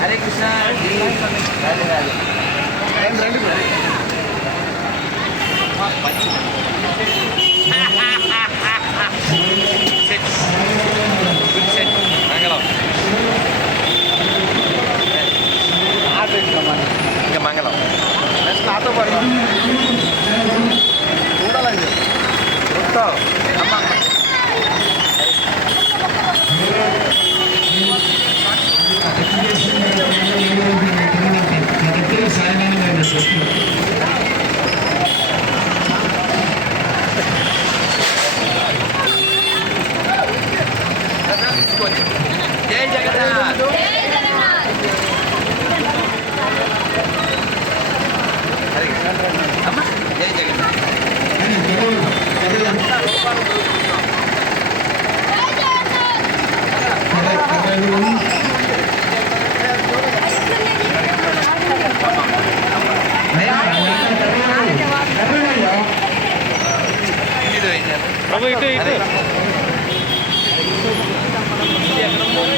హరే కృష్ణ. ఇంకా మంగళం. నెక్స్ట్ నాతో పాటు చూడాలండి. చూస్తావు అమ్మ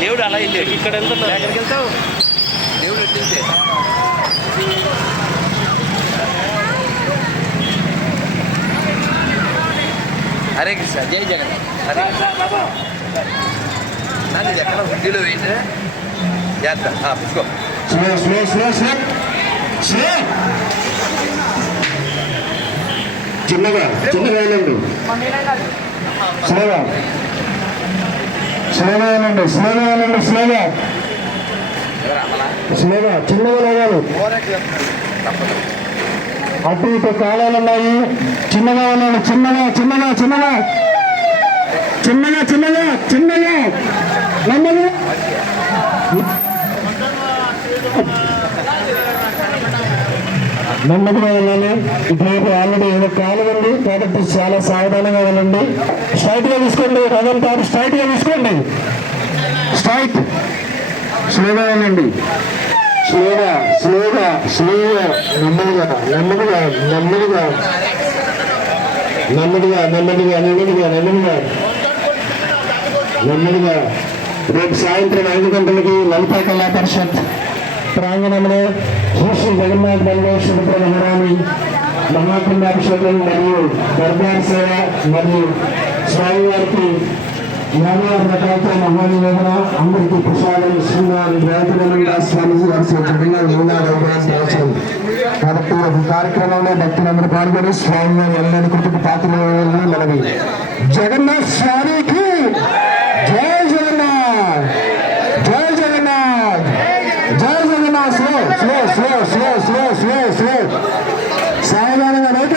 దేవుడు అలా వెళ్ళాడు ఇక్కడ ఎక్కడికి వెళ్తావు? దేవుడు ఎట్టించే హరే కృష్ణ జై జగన్. హరే నన్ను ఇది ఎక్కడ? హుడ్డీలో వేయండి. చేస్తా పుచ్చుకో slow slow slow slow. Slow. చిన్నగా చిన్నగా వెళ్ళండి. స్లోగా స్లోగా వెళ్ళండి స్లోగా వెళ్ళండి స్లోగా స్లోగా చిన్నగా లేగాలి అటు ఇటు కాలాలు ఉన్నాయి. చిన్నగా వెళ్ళండి చిన్నగా చిన్నగా చిన్నగా. చిన్నగా చిన్నగా చిన్నగా. నెమ్మది నెమ్మదిగా వెళ్ళాలి ఇటువైపు ఆల్రెడీ ఏదో కాలు ఉంది. కాబట్టి చాలా సావధానంగా వెళ్ళండి. స్ట్రైట్గా తీసుకోండి. రథం తాడు స్ట్రైట్గా తీసుకోండి. స్ట్రైట్. స్లోగా వెళ్ళండి. స్లోగా స్లోగా స్లోగా. నెమ్మదిగా నెమ్మదిగా నెమ్మదిగా. నెమ్మదిగా నెమ్మదిగా నెమ్మదిగా నెమ్మదిగా. నెమ్మదిగా. రేపు సాయంత్రం ఐదు గంటలకి లలితా కళా పరిషత్ ప్రాంగణంలో శ్రీ జగన్నాథ్ బలవేశ్వర మహారాణి మహాకుంభాభిషేకం మరియు దర్బార్ సేవ మరియు స్వామివారికి యాభై రకాలతో మహానివేదన అందరికీ ప్రసాదం శ్రీవారి వేదనంద స్వామిజీ గారి జగన్నాథ్ మూలాలు అవసరం కాబట్టి ఈ కార్యక్రమంలో భక్తులందరూ పాల్గొని స్వామివారి ఎల్లని కృతికి పాత్రలు మనవి. జగన్నాథ్ స్వామికి జగన్నాథ్ జై జగన్నాథ్ జై Jagannath slow slow slow slow slow slow slow సాధారణంగా రైట్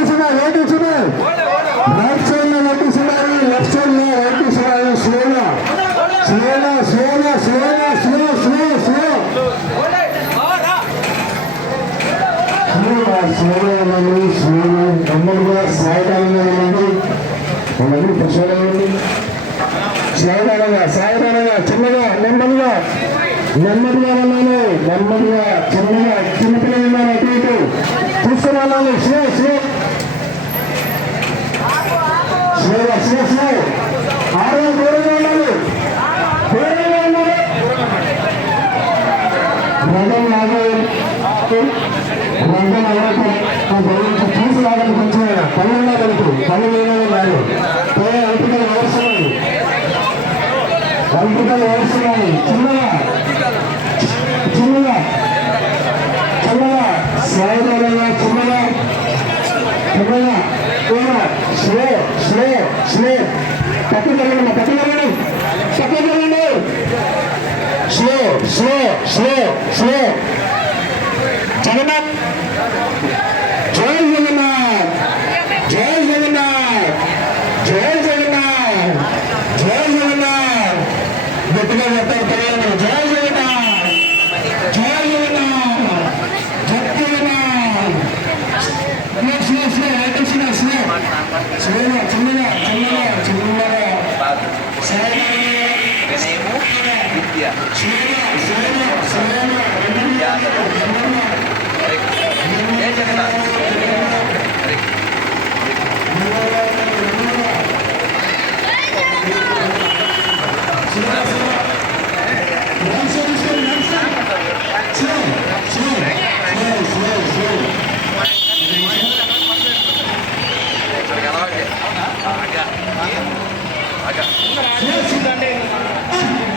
సైడ్లో నోటీసున్నారు లెఫ్ట్ సైడ్లో నోటీసున్నారు స్లోగా స్లోగా స్లోగా స్లోగా స్లో స్లో స్లో స్లోగా వెళ్ళండి స్లోగా నెమ్మదిగా వెళ్ళండి వెళ్ళండి సావధానంగా సావధానంగా చిన్నగా నెమ్మదిగా నెమ్మదిగా వెళ్ళాలి నెమ్మదిగా చిన్నగా పోవాలి స్లో స్లో స్లోగా స్లో స్లో ఆడవాళ్ళు దూరంగా ఉండాలి దూరంగా ఉండాలి రథం లాగా రథం అవ్వటం ఆ బరువు come on come on up, slow, slow, slow. Pati Marino, Pati Marino, Pati Marino. Slow, slow, slow, slow. Come on. చిన్నగా చిన్నగా చిన్నగా చిన్నగా వినయము విద్య జగన్నాథ్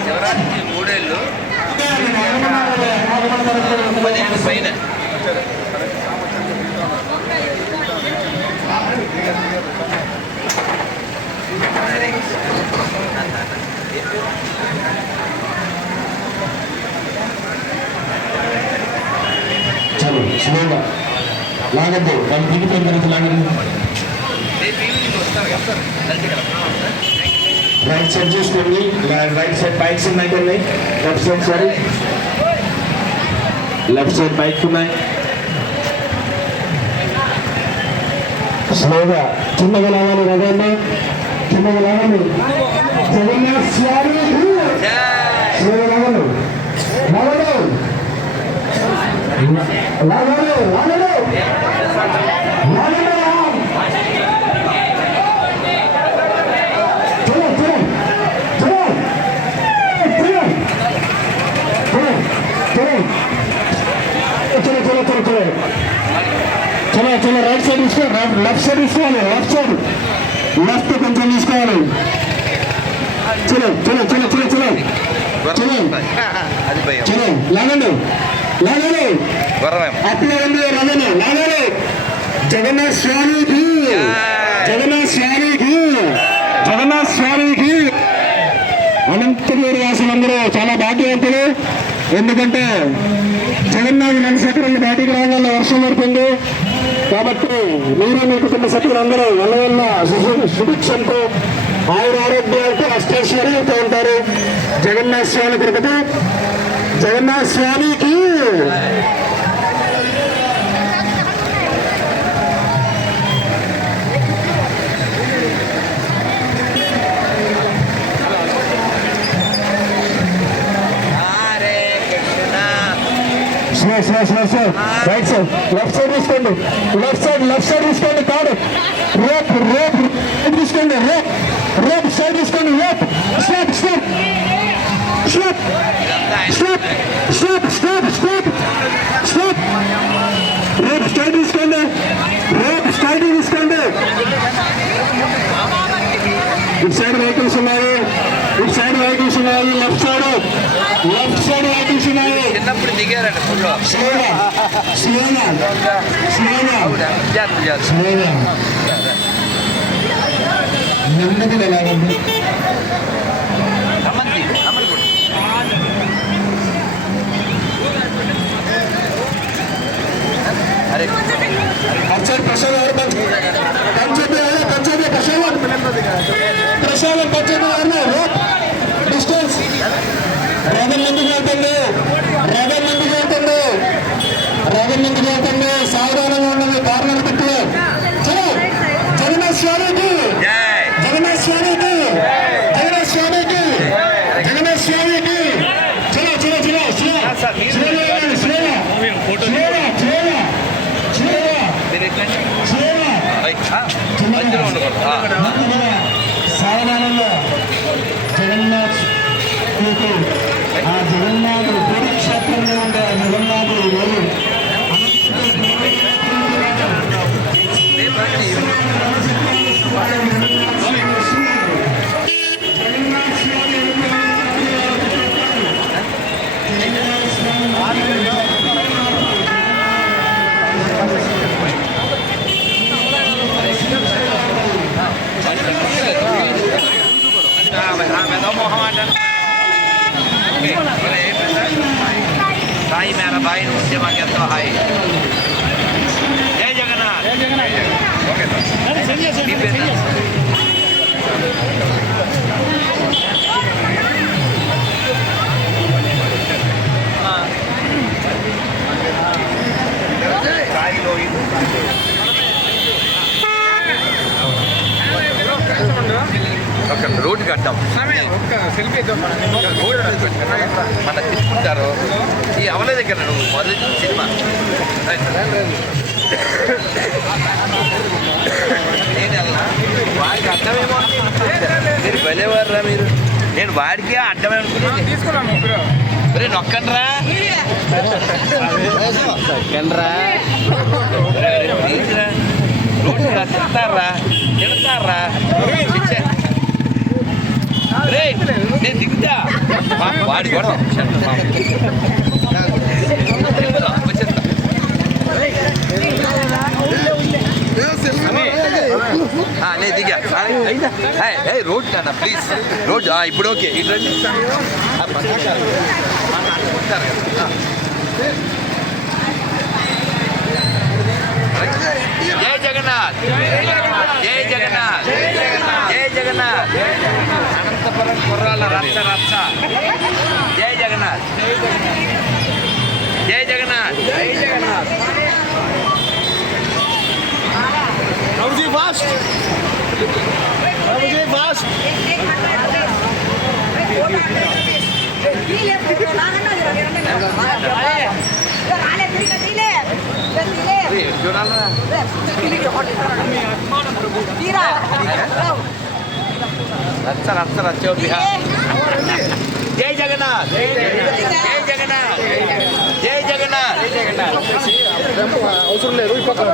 శివరాత్రి మూడేళ్ళు. పదిహేను పైన. చలో స్లోగా లాగద్దు. వాళ్ళు తర్వాత లాగద్దు. వస్తారు కదా సార్? కలిసి కదా రైట్ సైడ్ చూసుకోండి రైట్ సైడ్ బైక్స్ ఉన్నాయి కొన్ని left side sorry left side bike ఉన్నాయి. స్లోగా చిన్నగా లాగాలి రగన్న చిన్నగా లాగాలి జగన్నాథ్ స్వామి స్లోగా లాగాలి లాగాలి లాగాలి లాగాలి లాగాలి చలో చలో రైట్ సైడ్ తీసుకో లెఫ్ట్ సైడ్ తీసుకోవాలి లెఫ్ట్ సైడ్ లెఫ్ట్ కొంచెం తీసుకోవాలి. చలో చలో చలో చలో చలో. చలో. అది భయం. చలో లాగండి. లాగండి. గుర్రమేమో అట్లా ఉంది రమణ లాగండి. జగన్నాథ్ స్వామికి జగన్నాథ్ స్వామికి జగన్నాథ్ స్వామికి అనంతగిరి వాసులందరూ చాలా భాగ్యవంతులు. ఎందుకంటే జగన్నాథ్ నక్షత్రాలు బయటికి రావాల వర్షం పడుతుంది. కాబట్టి మీరు మీ కుటుంబ సభ్యులందరూ వెళ్ళవల్ల సుభిక్షంతో ఆయుర ఆరోగ్యాలతో అష్టైశ్వర్యంతో ఉంటారు. జగన్నాథ స్వామి తిరుపతి. జగన్నాథ స్వామికి slow slow slow right side left side తీసుకోండి. లెఫ్ట్ సైడ్ లెఫ్ట్ సైడ్ తీసుకోండి. కాదు రేప్ రేప్ తీసుకోండి. రేప్ రేప్ సైడ్ తీసుకోండి. Rape step step step step step step step step rape style తీసుకోండి. రేప్ స్టైల్ తీసుకోండి. ఇటు సైడ్ వెహికల్స్ ఉన్నాయి ఇటు సైడ్ వైటింగ్స్ ఉన్నాయి left side left side waitings ఉన్నాయి చిన్నప్పుడు దిగారండి ఫోటో శ్రీరామ్ శ్రీరామ్ శ్రీరామ్ శ్రీరామ్ నెమ్మదిగా లాగండి అచ్చర్ ప్రసాద్ ఎవరు పంచాయతీ ప్రసాద్ ప్రసాద్ ప్రసాద్ పంచాయతీ ながら。సాయి మేర బాయి ఉద్యమాకి ఎంతో హాయి జై జగన్నాథ్ మీ పేరు మన తీసుకుంటారు ఈ అవలే దగ్గర నువ్వు మొదటి సినిమా. నేను వాడికి అనుకుంటున్నా. మీరు భలేవారురా మీరు. నేను వాడికి అడ్డమే అనుకున్నాను. తీసుకున్నాము ముగ్గురు ఒరే నొక్కండ్రా. నొక్కండ్రా. తిడతారా తిడతారా నేను దిగుతా. వాడి కూడా వచ్చేస్తా నేను. దిగా రోడ్ కానా ప్లీజ్ రోడ్ ఇప్పుడు ఓకే. ఇటు జై జగన్నాథ్ జై జగన్నాథ్? జై జగన్నాథ్? కుర్రాల రచ్చ రచ్చ జై జగన్నాథ్. జై జగన్నాథ్. జై జగన్నాథ్. రాముజీ ఫాస్ట్. రాముజీ ఫాస్ట్. చూడాలా రచ్చ రచ్చ రచ్చ బిహార్ జై జగన్నాథ్. జై జగన్నాథ్. జై జగన్నాథ్. అవసరం లేదు ఈ పక్కన